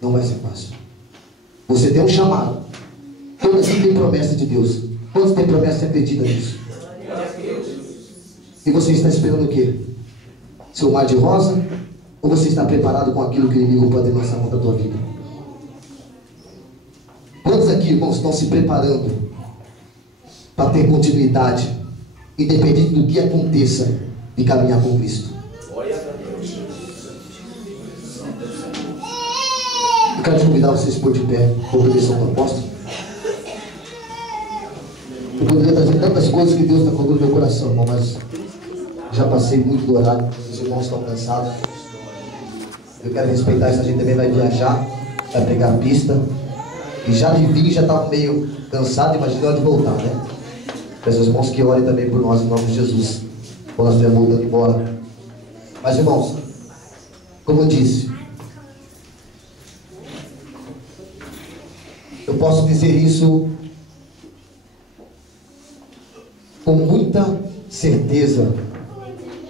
Não vai ser fácil. Você tem um chamado. Todos aqui têm promessa de Deus. Todos têm promessa e acreditam nisso. E você está esperando o quê? Seu mar de rosa? Ou você está preparado com aquilo que o inimigo pode lançar contra a tua vida? Quantos aqui, irmãos, estão se preparando para ter continuidade, independente do que aconteça, de caminhar com Cristo? Eu quero te convidar vocês a pôr de pé, com a proteção do apóstolo. Eu poderia trazer tantas coisas que Deus está colocando no meu coração, irmão, mas já passei muito do horário, os irmãos estão cansados. Eu quero respeitar isso, a gente também vai viajar, vai pegar a pista. E já de vir, já estava meio cansado, imagina a hora de voltar, né? Peço aos irmãos que orem também por nós, em nome de Jesus, quando nós estivermos voltando embora. Mas, irmãos, como eu disse, eu posso dizer isso com muita certeza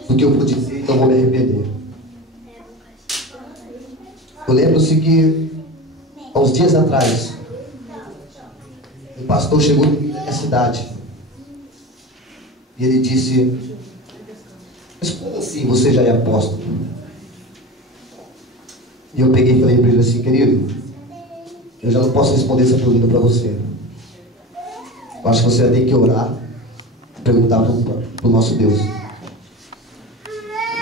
do que eu vou dizer, então vou me arrepender. Eu lembro-se que, há uns dias atrás, um pastor chegou na minha cidade e ele disse: mas como assim você já é apóstolo? E eu peguei e falei para ele assim: querido, eu já não posso responder essa pergunta para você. Eu acho que você vai ter que orar, perguntar para o nosso Deus.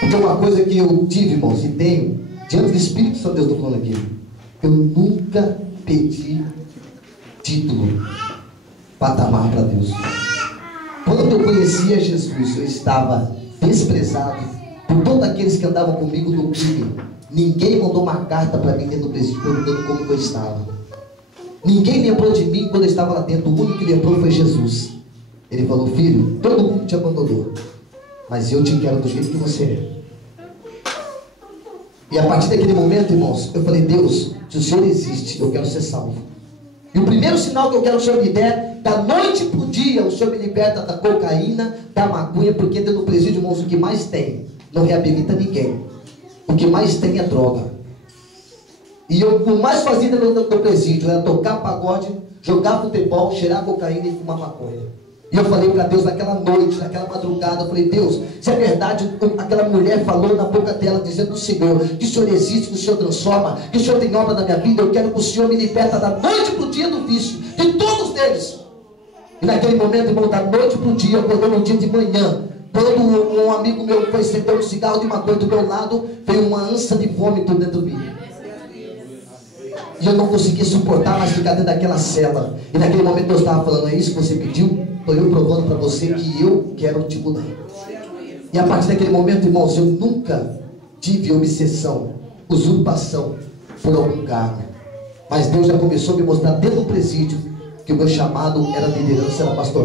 Porque uma coisa que eu tive, irmãos, e tenho, diante do Espírito Santo, Deus, estou falando aqui, eu nunca pedi título, patamar para Deus. Quando eu conhecia Jesus, eu estava desprezado por todos aqueles que andavam comigo no time. Ninguém mandou uma carta para mim dentro do presídio perguntando como eu estava. Ninguém lembrou de mim quando eu estava lá dentro. O único que lembrou foi Jesus. Ele falou: filho, todo mundo te abandonou, mas eu te quero do jeito que você é. E a partir daquele momento, irmãos, eu falei: Deus, se o Senhor existe, eu quero ser salvo. E o primeiro sinal que eu quero que o Senhor me der, da noite para o dia, o Senhor me liberta da cocaína, da maconha, porque dentro do presídio, irmãos, o que mais tem não reabilita ninguém. O que mais tem é droga. E o mais fazia dentro do presídio era tocar pagode, jogar futebol, cheirar cocaína e fumar maconha. E eu falei para Deus naquela noite, naquela madrugada, eu falei: Deus, se é verdade, aquela mulher falou na boca dela, dizendo do Senhor, que o Senhor existe, que o Senhor transforma, que o Senhor tem obra na minha vida, eu quero que o Senhor me liberta da noite para o dia do vício, de todos eles. E naquele momento, irmão, da noite para o dia, eu acordei no dia de manhã, quando um amigo meu foi acender um cigarro de maconha do meu lado, veio uma ânsia de vômito dentro de mim. E eu não conseguia suportar mais ficar dentro daquela cela. E naquele momento Deus estava falando: é isso que você pediu? Estou eu provando para você que eu quero te mudar. E a partir daquele momento, irmãos, eu nunca tive obsessão, usurpação por algum cargo. Mas Deus já começou a me mostrar dentro do presídio que o meu chamado era liderança, era pastoral.